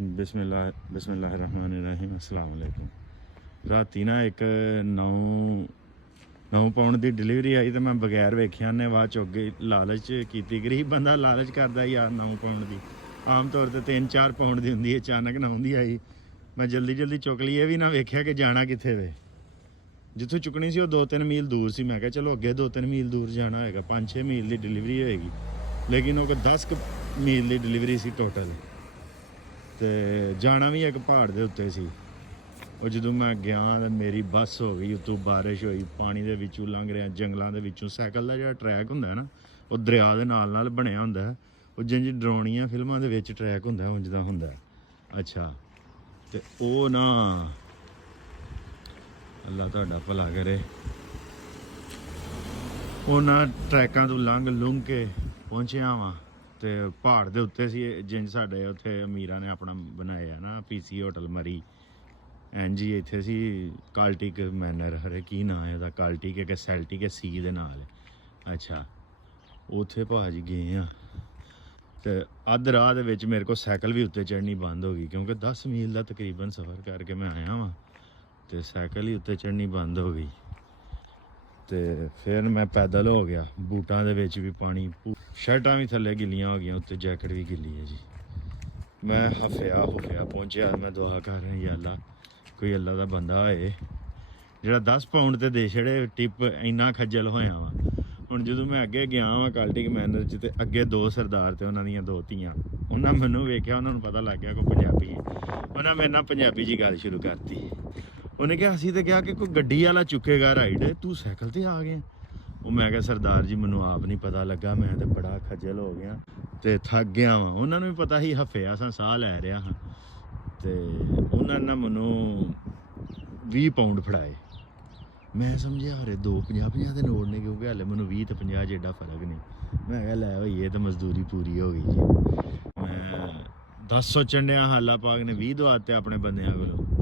बिस्मिल्लाहिर्रहमानिर्रहीम अस्सलाम वालेकुम। राती ना एक 9 पाउंड की डिलीवरी आई तो मैं बगैर वेख्या ने वाह चुक गई। लालच की, गरीब बंदा लालच करता यार 9 पाउंड की। आम तौर पर 3-4 पाउंड की होंगी, अचानक 9 की आई। मैं जल्दी चुक ली, ये भी ना वेख्या कि जाना कित्थे वे। जिथों चुकनी सी 2-3 मील दूर सी। मैं चलो अगे 2-3 मील दूर जाना होगा, 5-6 मील की डिलीवरी होएगी, लेकिन वो 10 मील की डिलीवरी सी टोटल। तो जाना भी एक पहाड़ के उत्ते सी। और जो मैं गया तो मेरी बस हो गई, उतों बारिश हुई, पानी के विचों लंघ रहा, जंगलों के विचों। साइकिल का जो ट्रैक होंगे ना, वो दरिया के नाल बनया होंगे। वो जिंज डरावनियां फिल्मों के ट्रैक होंगे उंजदा होंगे। अच्छा, तो वो ना अल्लाह तुहाडा भला करे, उन्होंने ट्रैकों तो लंघ लुंघ के पहुँचया वा। तो पहाड़ के उत्ते सी, जिंज साडे उत्थे अमीरां ने अपना बनाया ना पीसी होटल मरी, इंज ही इत्थे सी काल्टिक मैनर, हरे की नाम है उसदा, काल्टिक है कि सैल्टिक है, सी दे नाल। अच्छा, उत्थे भाजी गए हैं। तो अद्ध राह दे विच मेरे को साइकिल भी उत्ते चढ़नी बंद हो गई, क्योंकि 10 मील का तकरीबन सफ़र करके मैं आया वहाँ। तो साइकिल ही उत्ते चढ़नी बंद हो गई। तो फिर मैं पैदल हो गया, बूटां दे विच भी पानी, शर्टां भी थल्ले गिल्लियां हो गई, उत्ते जैकेट भी गिल्ली है जी। मैं हफिया पहुंचया। मैं दुआ कर रहा या अल्लाह, कोई अल्लाह का बंदा होए जिहड़ा 10 पाउंड ते दे छड़े टिप। इन्ना खज्जल होया वा। हुण जदों मैं अगे गया वा काल्टिक मैनर च, ते अगे 2 सरदार ते उन्हां दियां 2 धीआं। उन्हां मैनूं वेख्या, उन्हां नूं पता लग गया कोई पंजाबी है। उन्हां मेरे नाल पंजाबी च गल शुरू करती। उन्हें कहा, असीं तो कहा कि कोई गड्डी वाला चुकेगा राइड, तू साइकिल ते आ गया। वो मैं क्या सरदार जी, मैनूं आप नहीं पता लगा, मैं तो बड़ा खज्जल हो गया तो थक गया वा। उन्होंने भी पता ही हफिया सा साह लै रहा हाँ। तो उन्होंने मैनूं 20 पाउंड फड़ाए। मैं समझिया हरे 2 50-50 के नोट ने, क्योंकि हाले मैनूं 20 ते 50 च एडा फर्क नहीं। मैं क्या लै होई, ये तो मजदूरी पूरी हो गई जी। मैं 10 सोचन दिया, अल्लाह पाक ने 20 दवाते अपने बंदियां कोलों।